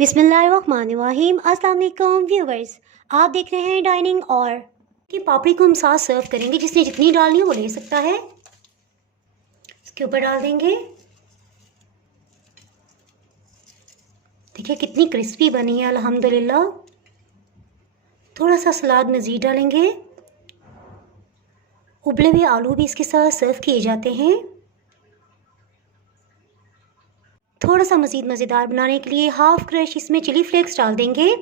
बिस्मिल्लाहिर्रहमानिर्रहीम। अस्सलाम वालेकुम व्यूवर्स, आप देख रहे हैं डाइनिंग और कि पापड़ी को हम साथ सर्व करेंगे। जिसने जितनी डालनी है वो ले सकता है। इसके ऊपर डाल देंगे। देखिए कितनी क्रिस्पी बनी है अल्हम्दुलिल्लाह। थोड़ा सा सलाद मज़ीद डालेंगे। उबले हुए आलू भी इसके साथ सर्व किए जाते हैं। थोड़ा सा मज़ीद मज़ेदार बनाने के लिए हाफ क्रश इसमें चिली फ्लेक्स डाल देंगे।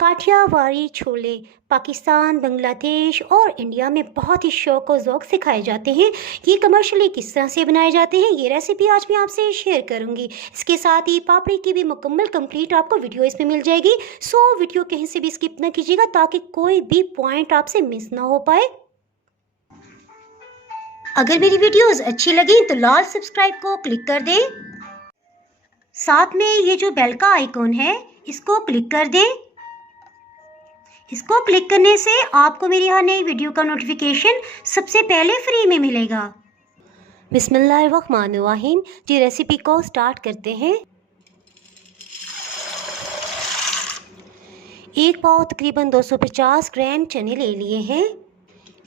काठियावाड़ी छोले पाकिस्तान, बांग्लादेश और इंडिया में बहुत ही शौक और ज़ौक़ से खाए जाते हैं। ये कमर्शियली किस तरह से बनाए जाते हैं ये रेसिपी आज मैं आपसे शेयर करूंगी। इसके साथ ही पापड़ी की भी मुकम्मल कंप्लीट आपको वीडियो इसमें मिल जाएगी। सो वीडियो कहीं से भी स्किप ना कीजिएगा ताकि कोई भी पॉइंट आपसे मिस ना हो पाए। अगर मेरी वीडियोज़ अच्छी लगी तो लाल सब्सक्राइब को क्लिक कर दें। साथ में ये जो बेल का आइकॉन है इसको क्लिक कर दें। इसको क्लिक करने से आपको मेरी हर नई वीडियो का नोटिफिकेशन सबसे पहले फ्री में मिलेगा। बिस्मिल्लाहिर्रहमानिर्रहीम। जी रेसिपी को स्टार्ट करते हैं। एक पाव तकरीबन 250 ग्राम चने ले लिए हैं।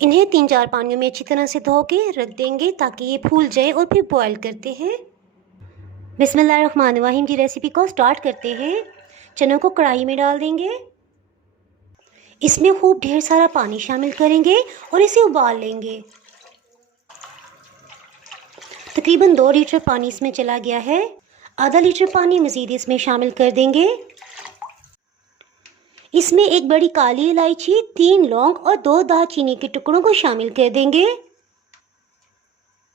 इन्हें 3-4 पानियों में अच्छी तरह से धो के रख देंगे ताकि ये फूल जाए और फिर बॉयल करते हैं। बिस्मिल्लाहिर्रहमानिर्रहीम। जी रेसिपी को स्टार्ट करते हैं। चनों को कढ़ाई में डाल देंगे। इसमें खूब ढेर सारा पानी शामिल करेंगे और इसे उबाल लेंगे। तकरीबन 2 लीटर पानी इसमें चला गया है। आधा लीटर पानी मज़ीद इसमें शामिल कर देंगे। इसमें एक बड़ी काली इलायची, 3 लौंग और 2 दालचीनी के टुकड़ों को शामिल कर देंगे।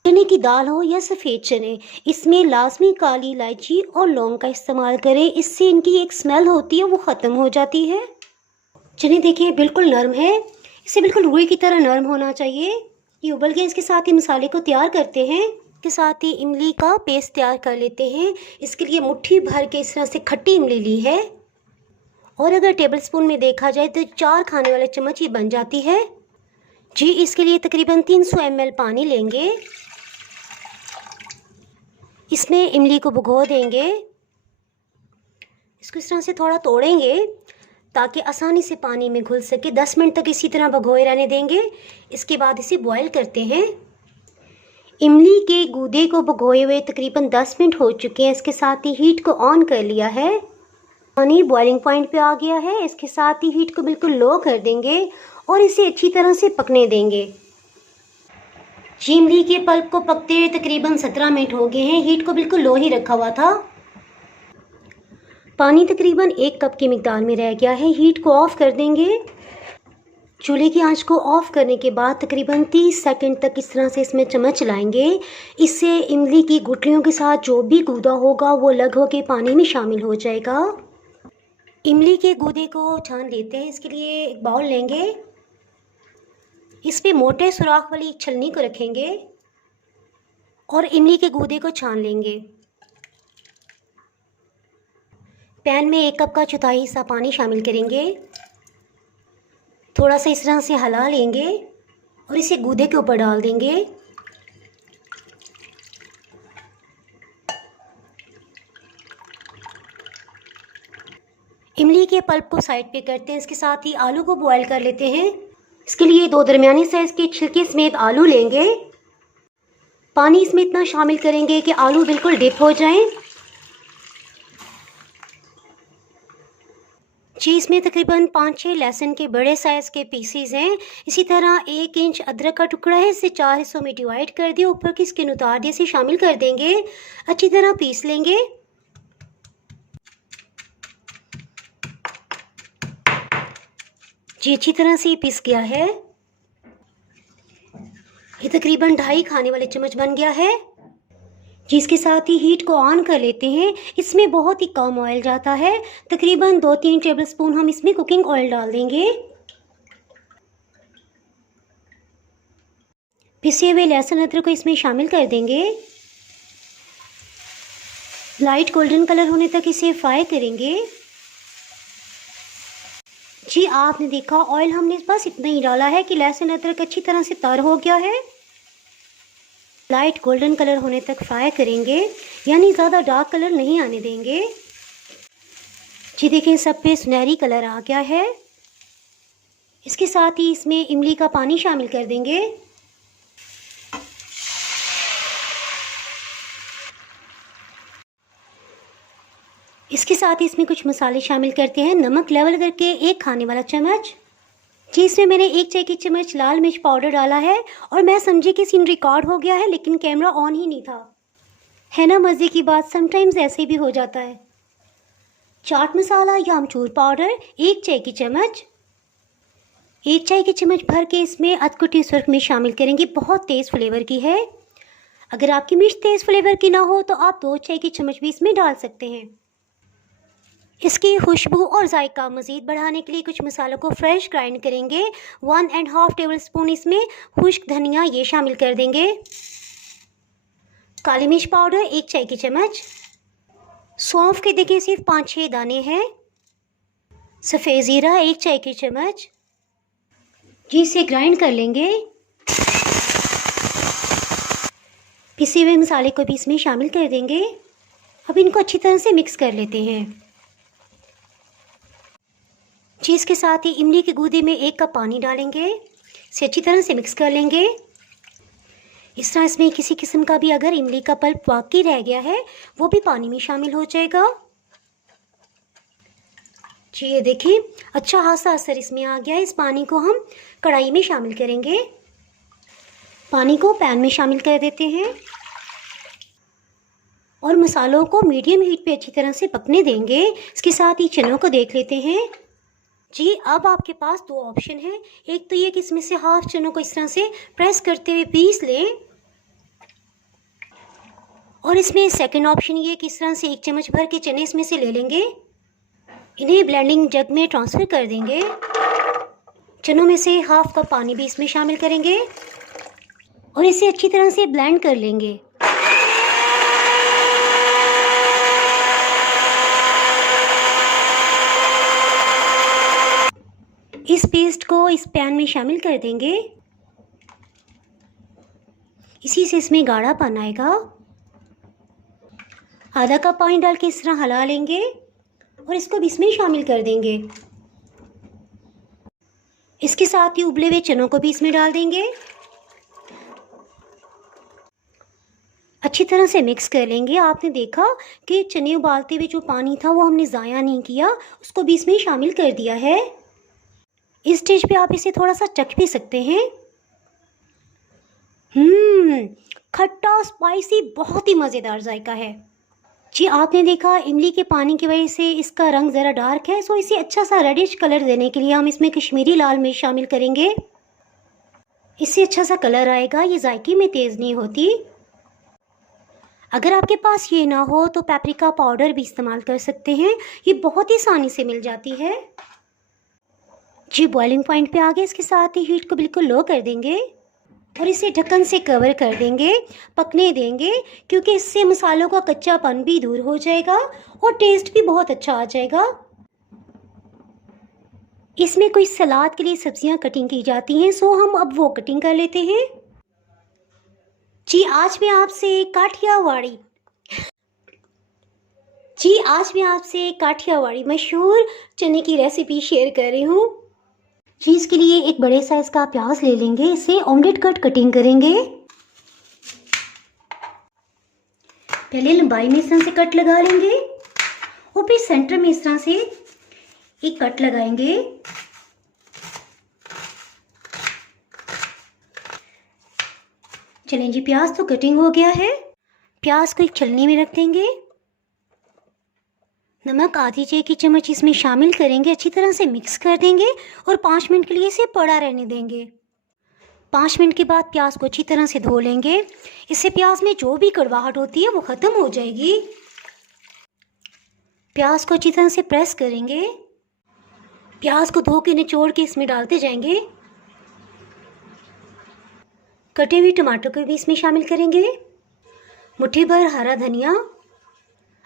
चने की दाल हो या सफ़ेद चने, इसमें लाजमी काली इलायची और लौंग का इस्तेमाल करें। इससे इनकी एक स्मेल होती है वो ख़त्म हो जाती है। चने देखिए बिल्कुल नरम है। इसे बिल्कुल रुई की तरह नरम होना चाहिए। ये उबल गए। इसके साथ ही मसाले को तैयार करते हैं। इसके साथ ही इमली का पेस्ट तैयार कर लेते हैं। इसके लिए मुट्ठी भर के इस तरह से खट्टी इमली ली है और अगर टेबल स्पून में देखा जाए तो 4 खाने वाले चम्मच ये बन जाती है। जी इसके लिए तकरीबन 300 ml पानी लेंगे। इसमें इमली को भिगो देंगे। इसको इस तरह से थोड़ा तोड़ेंगे ताकि आसानी से पानी में घुल सके। 10 मिनट तक इसी तरह भिगोए रहने देंगे। इसके बाद इसे बॉयल करते हैं। इमली के गूदे को भिगोए हुए तकरीबन 10 मिनट हो चुके हैं। इसके साथ ही हीट को ऑन कर लिया है। पानी बॉइलिंग पॉइंट पे आ गया है। इसके साथ ही हीट को बिल्कुल लो कर देंगे और इसे अच्छी तरह से पकने देंगे। इमली के पल्प को पकते हुए तकरीबन 17 मिनट हो गए हैं। हीट को बिल्कुल लो ही रखा हुआ था। पानी तकरीबन 1 कप की मिकदार में रह गया है। हीट को ऑफ कर देंगे। चूल्हे की आंच को ऑफ करने के बाद तकरीबन 30 सेकंड तक इस तरह से इसमें चम्मच चलाएंगे। इससे इमली की गुठलियों के साथ जो भी गूदा होगा वो अलग होकर पानी में शामिल हो जाएगा। इमली के गूदे को छान लेते हैं। इसके लिए एक बाउल लेंगे। इस पे मोटे सुराख वाली एक छलनी को रखेंगे और इमली के गूदे को छान लेंगे। पैन में 1 कप का चौथाई हिस्सा पानी शामिल करेंगे। थोड़ा सा इस तरह से हिला लेंगे और इसे गूदे के ऊपर डाल देंगे। इमली के पल्प को साइड पे करते हैं। इसके साथ ही आलू को बॉयल कर लेते हैं। इसके लिए 2 दरमियानी साइज़ के छिलके समेत आलू लेंगे। पानी इसमें इतना शामिल करेंगे कि आलू बिल्कुल डिप हो जाएं। जी इसमें तकरीबन 5-6 लहसुन के बड़े साइज़ के पीसीज हैं। इसी तरह 1 इंच अदरक का टुकड़ा है। इसे 4 हिस्सों में डिवाइड कर दिया। ऊपर की स्किन उतार दिए। इसे शामिल कर देंगे। अच्छी तरह पीस लेंगे। जी अच्छी तरह से पीस गया है। ये तकरीबन 2.5 खाने वाले चम्मच बन गया है। जी इसके साथ ही हीट को ऑन कर लेते हैं। इसमें बहुत ही कम ऑयल जाता है। तकरीबन 2-3 टेबल स्पून हम इसमें कुकिंग ऑयल डाल देंगे। पिसे हुए लहसुन अदरक को इसमें शामिल कर देंगे। लाइट गोल्डन कलर होने तक इसे फ्राई करेंगे। जी आपने देखा ऑयल हमने बस इतना ही डाला है कि लहसुन अदरक अच्छी तरह से तर हो गया है। लाइट गोल्डन कलर होने तक फ्राई करेंगे, यानी ज़्यादा डार्क कलर नहीं आने देंगे। जी देखिए सब पे सुनहरी कलर आ गया है। इसके साथ ही इसमें इमली का पानी शामिल कर देंगे। इसके साथ ही इसमें कुछ मसाले शामिल करते हैं। नमक लेवल करके 1 खाने वाला चम्मच। जी इसमें मैंने 1 चाय की चम्मच लाल मिर्च पाउडर डाला है और मैं समझी कि सीन रिकॉर्ड हो गया है, लेकिन कैमरा ऑन ही नहीं था। है ना मज़े की बात, समटाइम्स ऐसे भी हो जाता है। चाट मसाला या अमचूर पाउडर 1 चाय की चम्मच। 1 चाय की चम्मच भर के इसमें अधकुटी सुर्ख मिर्च शामिल करेंगे, बहुत तेज़ फ्लेवर की है। अगर आपकी मिर्च तेज़ फ्लेवर की ना हो तो आप 2 चाय की चम्मच भी इसमें डाल सकते हैं। इसकी खुशबू और जायका मज़ीद बढ़ाने के लिए कुछ मसालों को फ्रेश ग्राइंड करेंगे। 1.5 टेबलस्पून इसमें खुश्क धनिया ये शामिल कर देंगे। काली मिर्च पाउडर 1 चाय की चम्मच। सौंफ के देखिए सिर्फ 5-6 दाने हैं। सफ़ेद ज़ीरा 1 चाय की चम्मच। जी इसे ग्राइंड कर लेंगे। पिसे हुए मसाले को भी इसमें शामिल कर देंगे। अब इनको अच्छी तरह से मिक्स कर लेते हैं। जी इसके साथ ही इमली के गूदे में 1 कप पानी डालेंगे। इसे अच्छी तरह से मिक्स कर लेंगे। इस तरह इसमें किसी किस्म का भी अगर इमली का पल्प बाकी रह गया है वो भी पानी में शामिल हो जाएगा। जी ये देखिए अच्छा खासा असर इसमें आ गया है। इस पानी को हम कढ़ाई में शामिल करेंगे। पानी को पैन में शामिल कर देते हैं और मसालों को मीडियम हीट पे अच्छी तरह से पकने देंगे। इसके साथ ही चनों को देख लेते हैं। जी अब आपके पास 2 ऑप्शन हैं। एक तो ये कि इसमें से हाफ चनों को इस तरह से प्रेस करते हुए पीस लें, और इसमें सेकंड ऑप्शन ये कि इस तरह से 1 चम्मच भर के चने इसमें से ले लेंगे। इन्हें ब्लेंडिंग जग में ट्रांसफ़र कर देंगे। चनों में से हाफ कप पानी भी इसमें शामिल करेंगे और इसे अच्छी तरह से ब्लेंड कर लेंगे। इस पेस्ट को इस पैन में शामिल कर देंगे। इसी से इसमें गाढ़ापन आएगा। आधा कप पानी डाल के इस तरह हिला लेंगे और इसको भी इसमें शामिल कर देंगे। इसके साथ ही उबले हुए चनों को भी इसमें डाल देंगे। अच्छी तरह से मिक्स कर लेंगे। आपने देखा कि चने उबालते हुए जो पानी था वो हमने ज़ाया नहीं किया, उसको भी इसमें शामिल कर दिया है। इस स्टेज पे आप इसे थोड़ा सा चख भी सकते हैं। खट्टा स्पाइसी बहुत ही मज़ेदार जायका है। जी आपने देखा इमली के पानी की वजह से इसका रंग ज़रा डार्क है, सो इसे अच्छा सा रेडिश कलर देने के लिए हम इसमें कश्मीरी लाल मिर्च शामिल करेंगे। इससे अच्छा सा कलर आएगा, ये जायके में तेज़ नहीं होती। अगर आपके पास ये ना हो तो पेपरिका पाउडर भी इस्तेमाल कर सकते हैं, ये बहुत ही आसानी से मिल जाती है। जी बॉइलिंग पॉइंट पे आ गए। इसके साथ ही हीट को बिल्कुल लो कर देंगे और इसे ढक्कन से कवर कर देंगे, पकने देंगे, क्योंकि इससे मसालों का कच्चापन भी दूर हो जाएगा और टेस्ट भी बहुत अच्छा आ जाएगा। इसमें कोई सलाद के लिए सब्जियां कटिंग की जाती हैं, सो हम अब वो कटिंग कर लेते हैं। जी आज मैं आपसे काठियावाड़ी मशहूर चने की रेसिपी शेयर कर रही हूँ। जी इसके लिए एक बड़े साइज़ का प्याज ले लेंगे, इसे ऑमलेट कटिंग करेंगे। पहले लंबाई में इस तरह से कट लगा लेंगे और फिर सेंटर में इस तरह से एक कट लगाएंगे। चलें जी प्याज तो कटिंग हो गया है। प्याज को एक छलनी में रख देंगे। नमक आधी चाय की चम्मच इसमें शामिल करेंगे, अच्छी तरह से मिक्स कर देंगे और 5 मिनट के लिए इसे पड़ा रहने देंगे। 5 मिनट के बाद प्याज को अच्छी तरह से धो लेंगे। इससे प्याज में जो भी कड़वाहट होती है वो ख़त्म हो जाएगी। प्याज को अच्छी तरह से प्रेस करेंगे। प्याज को धो के निचोड़ के इसमें डालते जाएंगे। कटे हुए टमाटर को भी इसमें शामिल करेंगे। मुट्ठी भर हरा धनिया।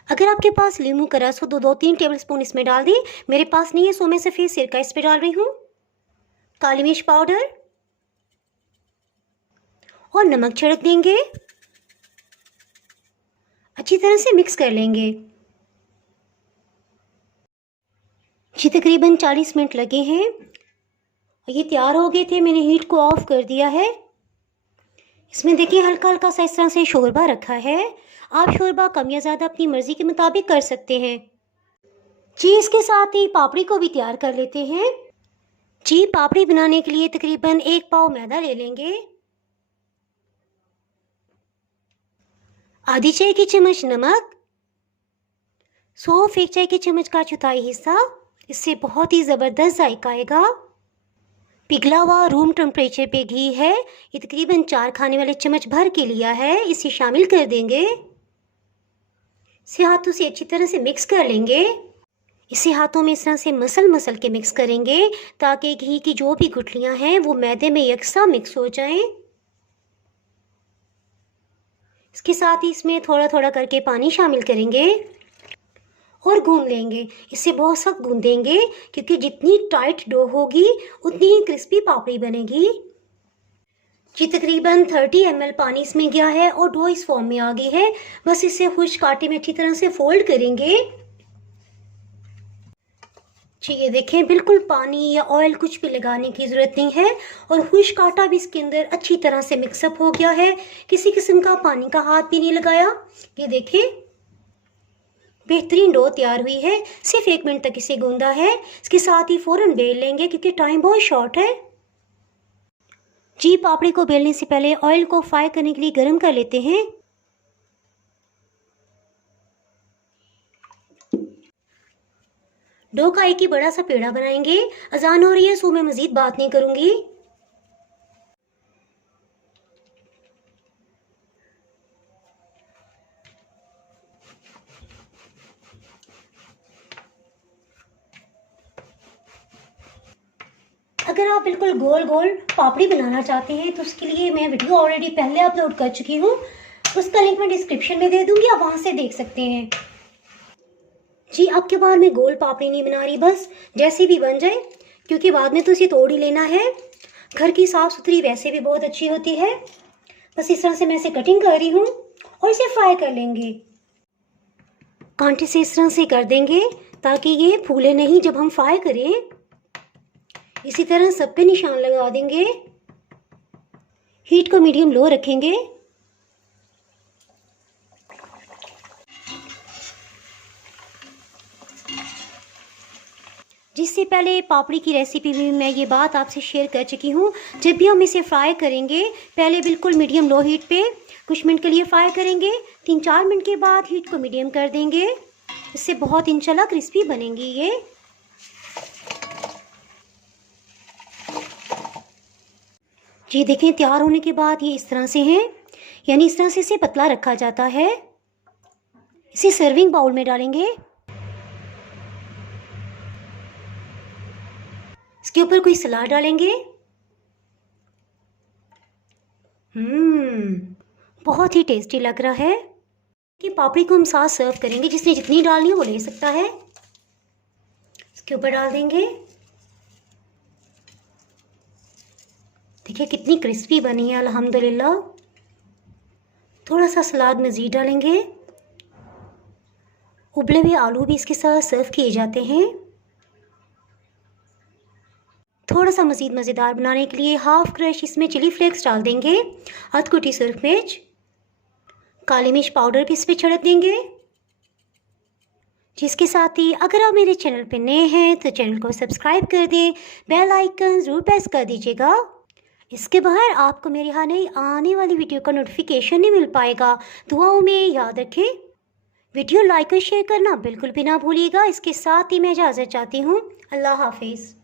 अगर आपके पास लीमू का रस हो तो 2-3 टेबलस्पून इसमें डाल दें। मेरे पास नहीं है, सो मैं सफ़ेद सिरका इस पे डाल रही हूँ। काली मिर्च पाउडर और नमक छिड़क देंगे। अच्छी तरह से मिक्स कर लेंगे। जी तकरीबन 40 मिनट लगे हैं और ये तैयार हो गए थे। मैंने हीट को ऑफ कर दिया है। इसमें देखिए हल्का हल्का सा इस तरह से शोरबा रखा है। आप शोरबा कम या ज़्यादा अपनी मर्ज़ी के मुताबिक कर सकते हैं। जी इसके साथ ही पापड़ी को भी तैयार कर लेते हैं। जी पापड़ी बनाने के लिए तकरीबन 1 पाव मैदा ले लेंगे, आधी चाय की चम्मच नमक, सौंफ 1 चाय की चम्मच का चौथाई हिस्सा, इससे बहुत ही ज़बरदस्त जायका आएगा। पिघला हुआ रूम टेम्परेचर पे घी है, ये तकरीबन 4 खाने वाले चम्मच भर के लिया है, इसे शामिल कर देंगे। इसे हाथों से अच्छी तरह से मिक्स कर लेंगे। इसे हाथों में इस तरह से मसल के मिक्स करेंगे ताकि घी की जो भी गुठलियां हैं वो मैदे में यकसा मिक्स हो जाएं। इसके साथ ही इसमें थोड़ा थोड़ा करके पानी शामिल करेंगे और गूंद लेंगे। इसे बहुत सख्त गूंदेंगे क्योंकि जितनी टाइट डो होगी उतनी ही क्रिस्पी पापड़ी बनेगी। जी तकरीबन 30 ml पानी इसमें गया है और डो इस फॉर्म में आ गई है। बस इसे खुश्क आटे में अच्छी तरह से फोल्ड करेंगे। जी ये देखें, बिल्कुल पानी या ऑयल कुछ भी लगाने की ज़रूरत नहीं है और खुश्क आटा भी इसके अंदर अच्छी तरह से मिक्सअप हो गया है। किसी किस्म का पानी का हाथ भी नहीं लगाया। ये देखें बेहतरीन डो तैयार हुई है। सिर्फ 1 मिनट तक इसे गूंदा है। इसके साथ ही फ़ौरन बेल लेंगे क्योंकि टाइम बहुत शॉर्ट है। जी पापड़ी को बेलने से पहले ऑयल को फ्राई करने के लिए गर्म कर लेते हैं। डो का एक ही बड़ा सा पेड़ा बनाएंगे। अजान हो रही है सो मैं मजीद बात नहीं करूंगी। अगर आप बिल्कुल गोल गोल पापड़ी बनाना चाहते हैं तो उसके लिए मैं वीडियो ऑलरेडी पहले अपलोड कर चुकी हूँ, उसका लिंक मैं डिस्क्रिप्शन में दे दूंगी, आप वहां से देख सकते हैं। जी अब के बाद मैं गोल पापड़ी नहीं बना रही, बस जैसी भी बन जाए, क्योंकि बाद में तो इसे तोड़ ही लेना है। घर की साफ़ सुथरी वैसे भी बहुत अच्छी होती है। बस इस तरह से मैं इसे कटिंग कर रही हूँ और इसे फ्राई कर लेंगे। कांटे से इस तरह से कर देंगे ताकि ये फूले नहीं जब हम फ्राई करें। इसी तरह सब पे निशान लगा देंगे। हीट को मीडियम लो रखेंगे। जिससे पहले पापड़ी की रेसिपी में मैं ये बात आपसे शेयर कर चुकी हूँ। जब भी हम इसे फ्राई करेंगे पहले बिल्कुल मीडियम लो हीट पे कुछ मिनट के लिए फ्राई करेंगे। 3-4 मिनट के बाद हीट को मीडियम कर देंगे। इससे बहुत इंशाल्लाह क्रिस्पी बनेंगी ये। जी देखें तैयार होने के बाद ये इस तरह से हैं, यानी इस तरह से इसे पतला रखा जाता है। इसे सर्विंग बाउल में डालेंगे। इसके ऊपर कोई सलाद डालेंगे। बहुत ही टेस्टी लग रहा है। कि पापड़ी को हम साथ सर्व करेंगे, जिसने जितनी डालनी है वो ले सकता है। इसके ऊपर डाल देंगे। देखिए कितनी क्रिस्पी बनी है अल्हम्दुलिल्लाह। थोड़ा सा सलाद मज़ीद डालेंगे। उबले हुए आलू भी इसके साथ सर्व किए जाते हैं। थोड़ा सा मज़ीद मज़ेदार बनाने के लिए हाफ क्रश इसमें चिली फ्लेक्स डाल देंगे। आध कुटी सुरख मिर्च, काली मिर्च पाउडर भी इस पर छिड़क देंगे। जिसके साथ ही अगर आप मेरे चैनल पर नए हैं तो चैनल को सब्सक्राइब कर दें, बेल आइकन ज़रूर प्रेस कर दीजिएगा। इसके बाहर आपको मेरे यहाँ नई आने वाली वीडियो का नोटिफिकेशन नहीं मिल पाएगा। दुआओं में याद रखें। वीडियो लाइक और शेयर करना बिल्कुल भी ना भूलिएगा। इसके साथ ही मैं इजाज़त चाहती हूँ। अल्लाह हाफिज़।